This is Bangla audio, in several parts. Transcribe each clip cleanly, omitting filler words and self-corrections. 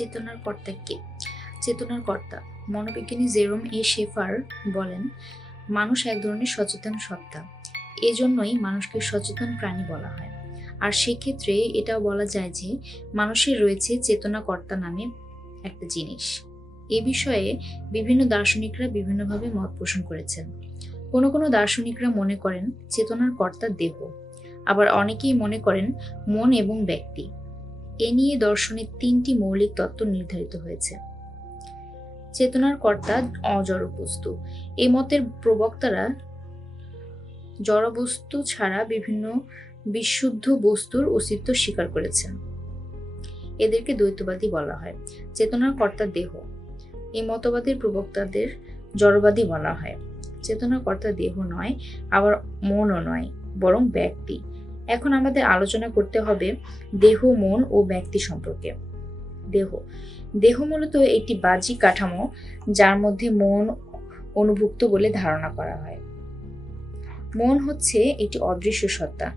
চেতনার কর্তা কে? চেতনার কর্তা মনোবিজ্ঞানী জেরোম এ শেফার বলেন, মানুষ এক ধরনের সচেতন সত্তা, এজন্যই মানুষকে সচেতন প্রাণী বলা হয়। আর সেক্ষেত্রে এটাও বলা যায় যে মানুষের রয়েছে চেতনা কর্তা নামে একটা জিনিস। এ বিষয়ে বিভিন্ন দার্শনিকরা বিভিন্নভাবে মত পোষণ করেছেন। কোনো কোনো দার্শনিকরা মনে করেন চেতনার কর্তা দেহ, আবার অনেকেই মনে করেন মন এবং ব্যক্তি। এ নিয়ে দর্শনের 3টি মৌলিক তত্ত্ব নির্ধারিত হয়েছে। চেতনার কর্তা অজড় বস্তু। এই মতের প্রবক্তারা জড় বস্তু ছাড়া বিভিন্ন বিশুদ্ধ বস্তুর অস্তিত্ব স্বীকার করেছেন। এদেরকে দ্বৈতবাদী বলা হয়। চেতনার কর্তা দেহ। এই মতবাদের প্রবক্তাদের জড়বাদী বলা হয়। চেতনার কর্তা দেহ নয়, আবার মনও নয়, বরং ব্যক্তি। এখন আমাদের আলোচনা করতে হবে দেহ, মন ও ব্যক্তি সম্পর্কে। দেহ দেহ মূলত একটি বাহ্যিক কাঠামো, যার মধ্যে মন অনুভুক্ত বলে ধারণা করা হয়। মন হচ্ছে একটি অদৃশ্য সত্তা,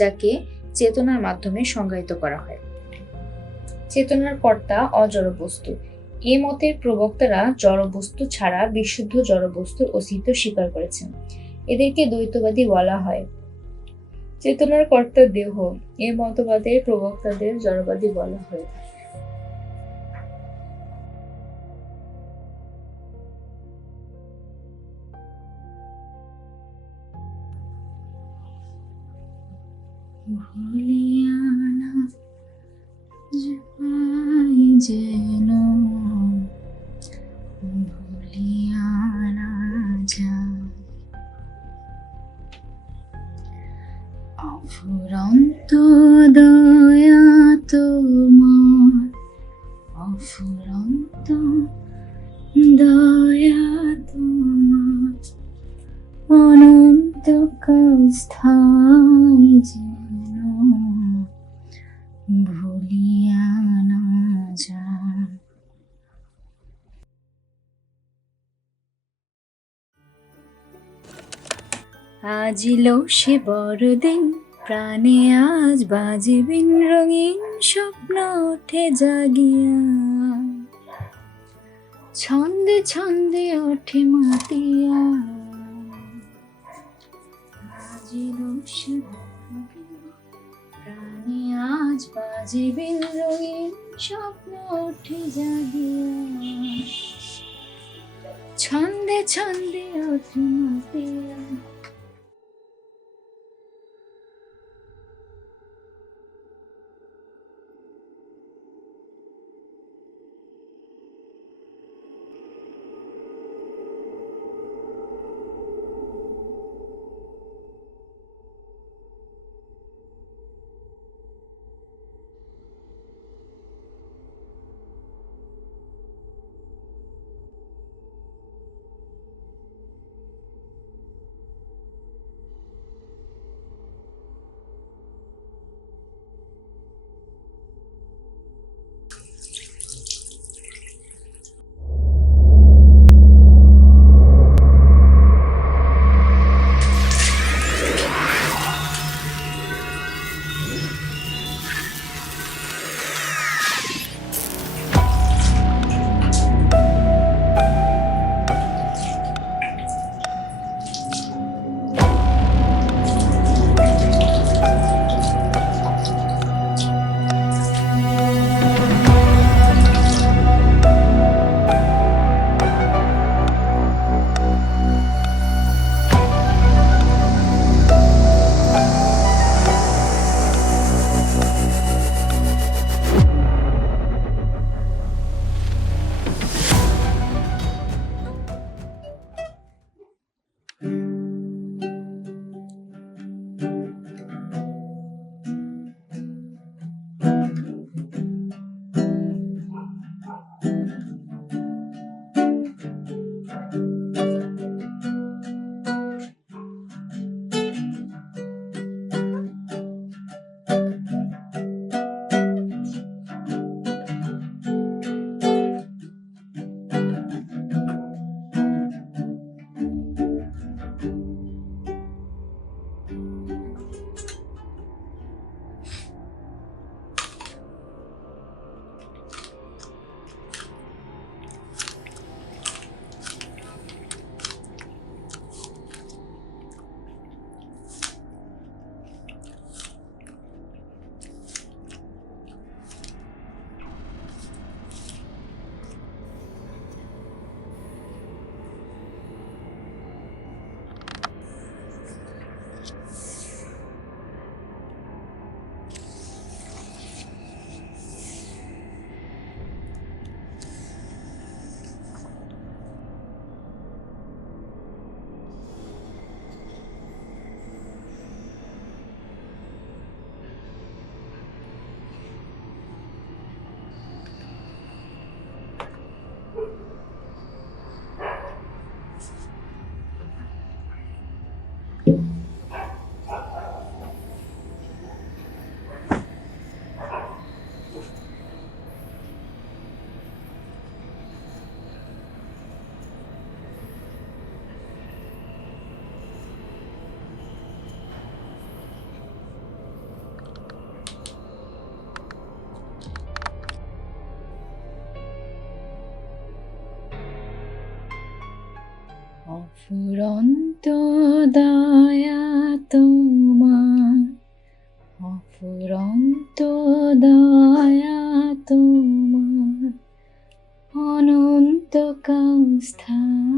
যাকে চেতনার মাধ্যমে সংজ্ঞায়িত করা হয়। চেতনার কর্তা অজড় বস্তু। এ মতের প্রবক্তারা জড় বস্তু ছাড়া বিশুদ্ধ জড় বস্তুর অস্তিত্ব স্বীকার করেছেন। এদেরকে দ্বৈতবাদী বলা হয়। চেতনার কর্তা দেহ। এ মতবাদের প্রবক্তাদের জড়বাদী বলা হয়। ভুলিয়া না যাই যেন, ভুলিয়া না যাই, অফুরন্ত দয়া তোমার, অফুরন্ত দয়া তোমার, অনন্তকাল স্থায়ী যেন, ভুলিয়া না যাই। আজিল সে বড়দিন, প্রাণে আজ বাজিবিন রঙিন স্বপ্ন ওঠে জাগিয়া, ছন্দে ছন্দে ওঠে মাতিয়া। আজিল সে বড়দিন, প্রাণে আজ বাজিবিন রঙিন স্বপ্ন ওঠে জাগিয়া, ছন্দে ছন্দে ওঠে মাতিয়া। অফুরন্ত দয়া তোমার, অফুরন্ত দয়া তোমার, অনন্তকাল স্থায়ী।